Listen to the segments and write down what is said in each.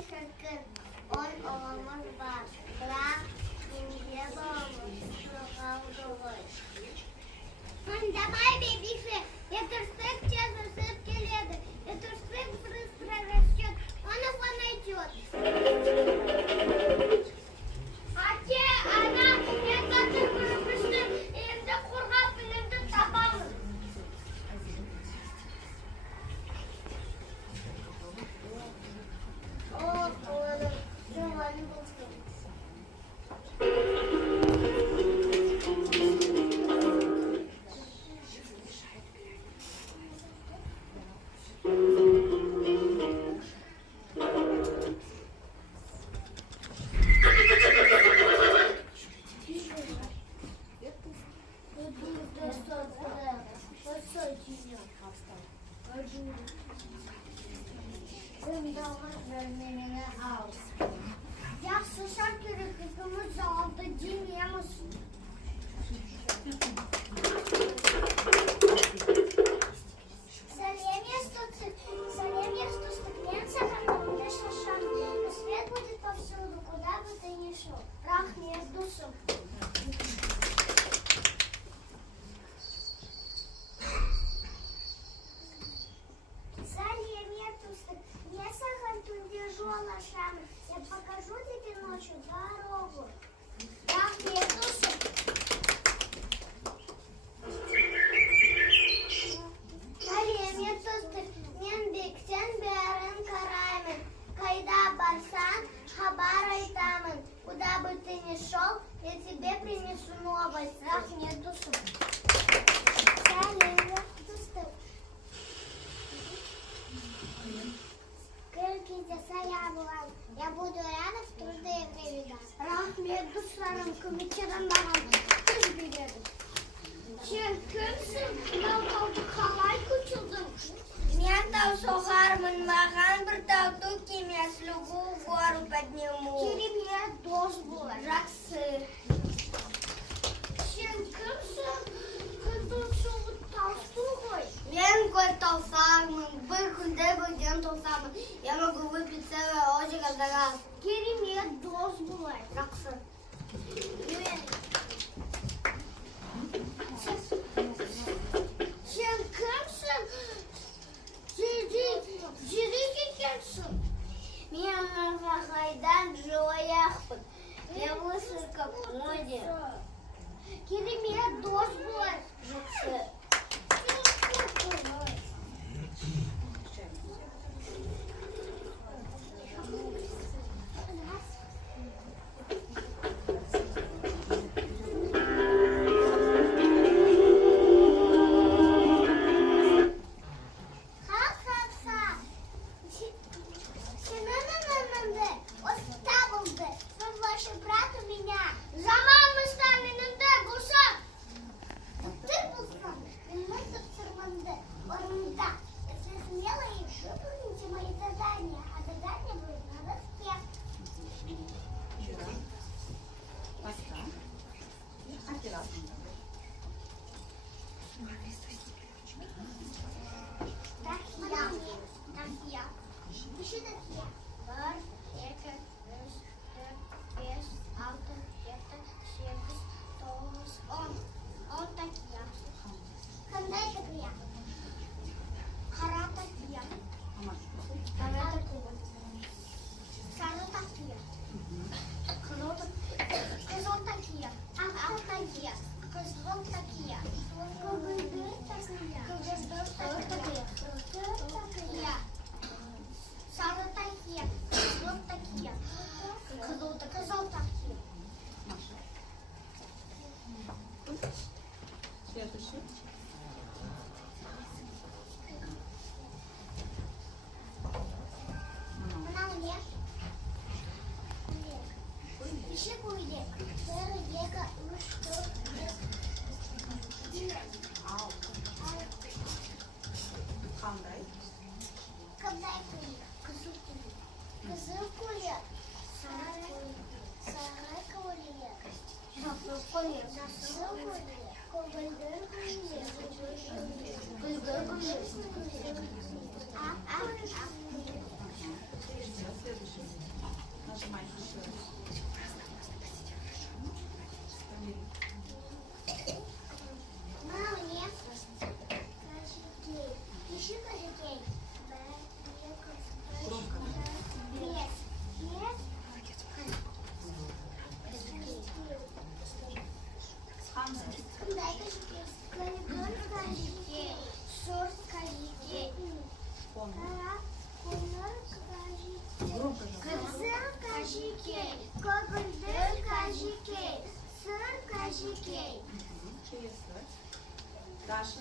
şaşkın, 10 oğlumuz var. Bırak ince doğmuş, kaldımış. Давай, бебише, Ятурсек часто все-таки лето. Ятурсек быстро растет, он его найдет. Ате, она, это ты вырубишься, и это курга пылинды табалы. О, oğlum, Giovanni bulsun. Я сушарки рекомендую золото Димемус. Салем место стукнется, когда будешь шашать. Свет будет повсюду, куда бы ты ни шел. Прах между душу. Я покажу тебе ночью дорогу. Прах между душу. Хабар айтамын, куда бы ты ни шел, я тебе принесу новость. Страх нет души. Я буду рядом в трудные времена. Рахмет душарым, кümüçeden bağım. Kız bilirim. Kimsin? Ben kalay küçüldüm. Мен тау соғармын, маған бір тауды кемес, любу гору подниму. Керемет дос бол, жақсы. Сен кімсің? Күлдің соғы таусың ғой. Мен көл таусамын, бір күлде бөлден таусамын. Я могу выпить целый озеро за раз. Керемет дос бол, жақсы. Сен кімсің? Жүрек екенсің. Мен Шахайдан жояқпын. Я высоко в моде. Керемет дос бол. Жақсы. Следующий. Громко. Козел кажикей, кокольдер кажикей, сыр кажикей. Через С. Дальше.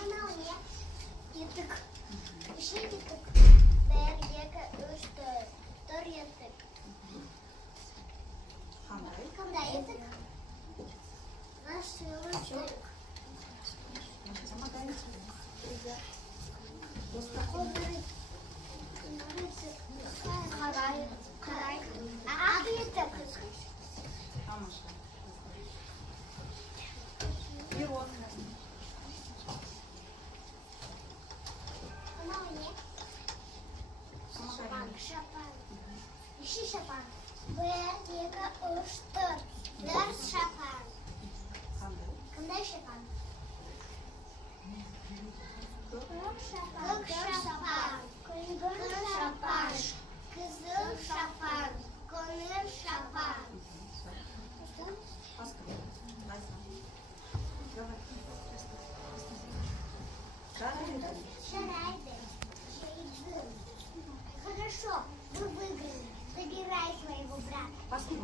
Ana oraya yatık. İşe yatık. Bir, iki, üç, dört. Dört yatık. Қандай? Kanda yatık. Nasıl yatık? Kolları. Karay. Karay. Adı yatık. Tamam. Перевод. Ana oraya. Şapan. Şapan. İşi şapan. Bir, iki, üç, dört. Dört şapan. Қандай? Kanda şapan. Көп. Gök şapan. Kırmızı şapan. Kızıl şapan. Konur şapan. Постой. Лайсан. Давай. Правильно. Шарайды. Шейдзин. Хорошо, вы выиграли. Забирай своего брата. Постой.